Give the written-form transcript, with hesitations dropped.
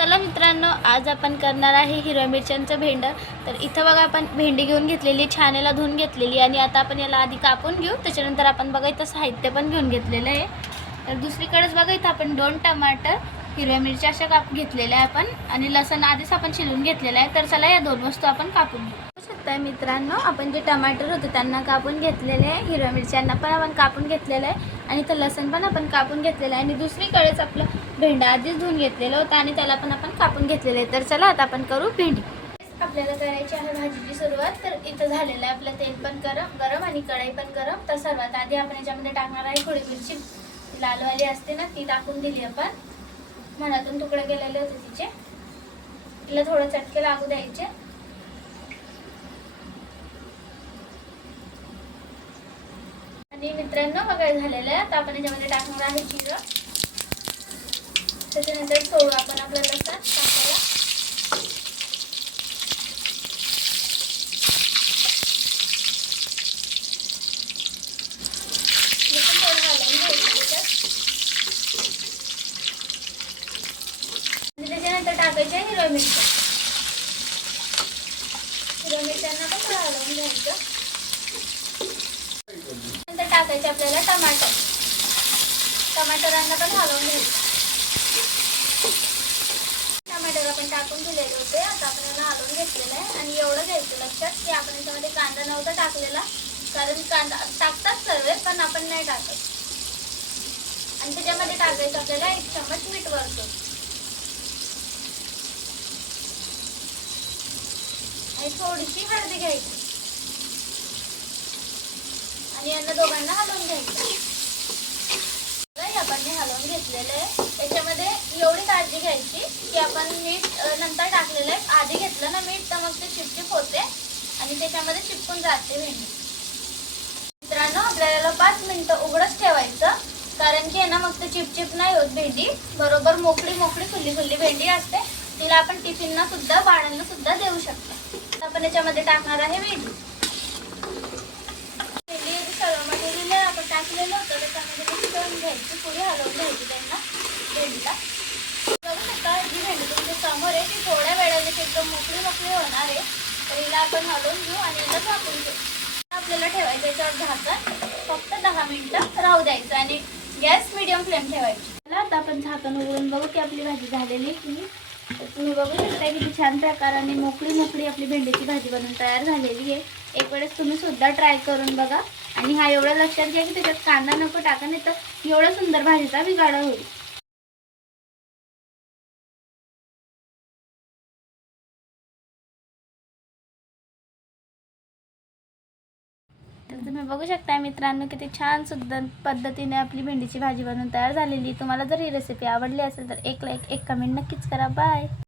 चला मित्रांनो, आज आपण करणार आहे हिरव्या मिरच्यांचं भेंडं। तर इथं बघा आपण भेंडी घेऊन घेतलेली, छान याला धुवून घेतलेली आणि आता आपण याला आधी कापून घेऊ। त्याच्यानंतर आपण बघा इथं साहित्य पण घेऊन घेतलेलं आहे। तर दुसरीकडेच बघा इथं आपण 2 टमाटर, हिरव्या मिरच्या अशा कापून घेतलेल्या आहे आपण आणि लसूण आधीच आपण छिलून घेतलेला आहे। तर चला या 2 वस्तू आपण कापून घेऊ। शकता मित्रांनो, आपण जे टमाटर होते त्यांना कापून घेतलेले आहे, हिरव्या मिरच्यांना पण आपण कापून घेतलेलं आहे आणि इथं लसूण पण आपण कापून घेतलेलं आहे आणि दुसरीकडेच आपलं भेंडा आधीच धुवून घेतलेलं होतं आणि त्याला पण आपण कापून घेतलेलं आहे। तर चला आता आपण करू भेंडी। आपल्याला करायची आहे भाजीची सुरुवात। तर इथं झालेलं आहे आपलं तेल पण गरम आणि कढई पण गरम। तर सर्वात आधी आपण याच्यामध्ये टाकणार आहे थोडी मिरची लालवाली असते ना, ती टाकून दिली आपण। मनातून तुकडे केलेले होते तिचे, तिला थोडं चटके लागू द्यायचे। आणि मित्रांनो बघा झालेलं आहे। आता आपण याच्यामध्ये टाकणार आहे जिरं, त्याच्यानंतर थोडं आपण आपलं लसूण टाकायला, त्याच्यानंतर टाकायचे हिरव्या मिरच्या। हिरव्या मिरच्यांना पण थोडं हलवून घ्यायचं। नंतर टाकायचे आपल्याला टमाटरांना पण हलवून घ्यायचं। टमाटर आपण टाकून दिलेले होते, आता आपण याला हलवून घेतलेलं आहे। आणि एवढं घ्यायचं लक्षात की आपण याच्यामध्ये कांदा नव्हता टाकलेला, कारण कांदा टाकतात सर्व पण आपण नाही टाकत। आणि त्याच्यामध्ये टाकायचं आपल्याला 1 चम्मच मीठ वरतो आणि थोडीशी हळदी घ्यायची आणि यांना दोघांना हलवून घ्यायचं। आपण हलवून घेतलेलं आहे। याच्यामध्ये एवढी काळजी घ्यायची की आपण मीठ नंतर टाकलेलं आहे, आधी घेतलं ना मीठ तर मग ते चिपचिप होते आणि त्याच्यामध्ये चिपकून जाते भेंडी। मित्रांनो आपल्याला 5 मिनिटं उघडच ठेवायचं, कारण की ना मग ते चिपचिप नाही होत भेंडी, बरोबर मोकळी फुल्ली भेंडी असते। तिला आपण टिफिनला सुद्धा बाळांना सुद्धा देऊ शकतो। आपण याच्यामध्ये टाकणार आहे भेंडी सर्व मटेरियल आपण टाकलेलं होतं त्याच्यामध्ये मिक्स करून घ्यायची, पुढे हलवून घ्यायची त्यांना भेंडीला। बघू शकता जी भेंडी तुमच्या समोर आहे ती थोड्या वेळाने एकदम मोकळी होणार आहे। तर हिला आपण हलवून घेऊ आणि याला झाकून घेऊ। आपल्याला ठेवायचं याच्यावर झाकण, फक्त 10 मिनिटं राहू द्यायचं आणि गॅस मीडियम फ्लेम ठेवायची। आता आपण झाकण उघडून बघू की आपली भाजी झालेली की तुम्ही बघू शकता किती छान प्रकाराने मोकळी आपली भेंडीची भाजी बनवून तयार झालेली आहे। एक वेळेस तुम्ही सुद्धा ट्राय करून बघा। आणि हा एवढं लक्षात घ्या की त्याच्यात कांदा नको टाका, नाही तर एवढा सुंदर भाजीचा बिघाड होईल। तर तुम्ही बघू शकता मित्रांनो किती छान सुंदर पद्धतीने आपली भेंडीची भाजी बनवून तयार झालेली। तुम्हाला जर ही रेसिपी आवडली असेल तर एक लाईक 1 कमेंट नक्कीच करा। बाय।